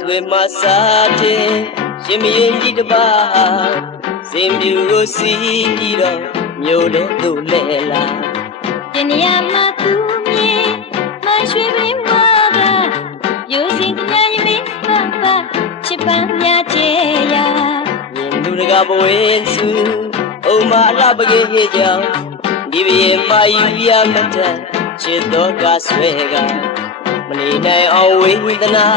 သွေးမစားတဲ့ရှင်မရင်ကြီးတစ်ပါးစင်ပြူကိုစီးပြီးတော့မြို့တဲ့သူ့လဲလာတနေရာမှာသူမြေမရွှေပင်မကရိုးစင်ကြရင်မင်းပပချစ်ပန်းများကျဲရာမြင်လူတကာဘဝင်စုအုံမအလှပကေဟေကြောင့်ဒီဘရင်မာယူရမတန်ချစ်တော်ကဆွဲကမနေနိုင်အောင်ဝေဒနာ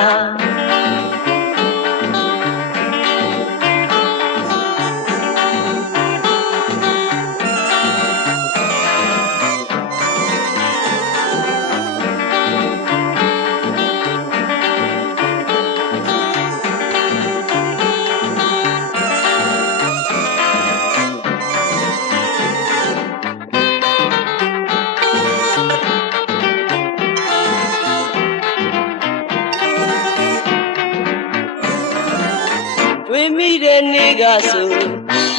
တွေ့မိတဲ့နေ့ကဆို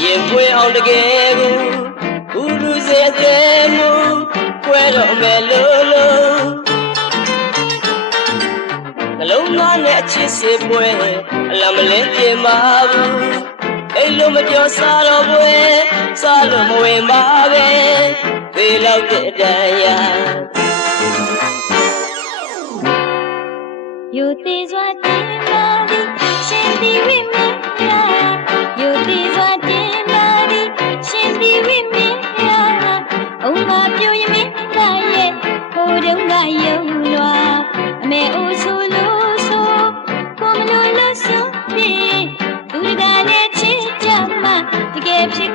ရင်ပွင့်အောင်တကယ်ကိုဥရုစေတဲ့မူကွဲတော့မယ်လို့လို့နှလုံးသားနဲ့အချစ်စေပွဲအလံမလဲပြင်ပါဘူးအိမ်လို့မပြောစားတော့ပွဲစားလို့မဝင်ပါပဲသေလောက်တဲ့အတန်ရာယူသေးစွာတင်ပါသည်ရှင်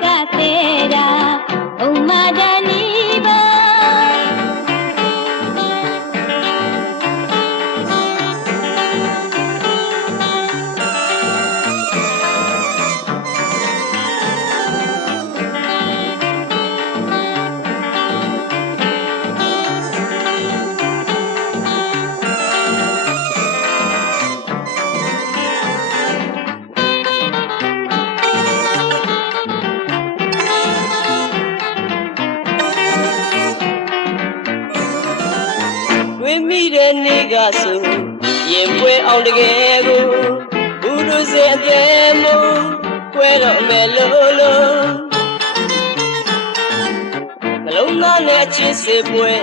တ နေ့ကဆိုရင်ပွဲအောင်တကယ်ကိုဘူရုစေအသေးမူကွဲတော့မယ်လို့လို့နှလုံးသားနဲ့အချစ်စေပွဲ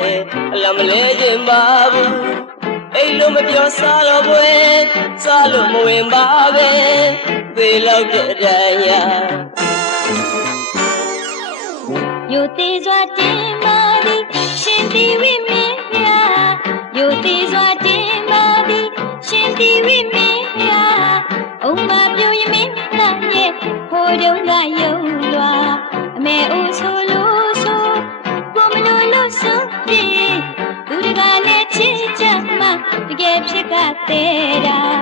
အလံမလဲခြင်းပါဘူးအိမ်လို့မပြောစားတော့ပွဲစားလို့မဝင်ပါပဲသေလောက်တဲ့အတန်ရာယိုသေးစွာတင်ပါသည်ရှင်သည်ဝိမင်းရာယို သေးစွာတင်ပါသည်ရှင်သည်ဝိမင်းရာအုံမပြိုရင်မင်းသားရဲ့ဟိုတုန်းကယုံလွာအမေအိုးဆိုလို့ဆိုကိုမလို့လို့ဆိုပြီးသူတကာနဲ့ချစ်ကြမှာတကယ်ဖြစ်ကသေးတာ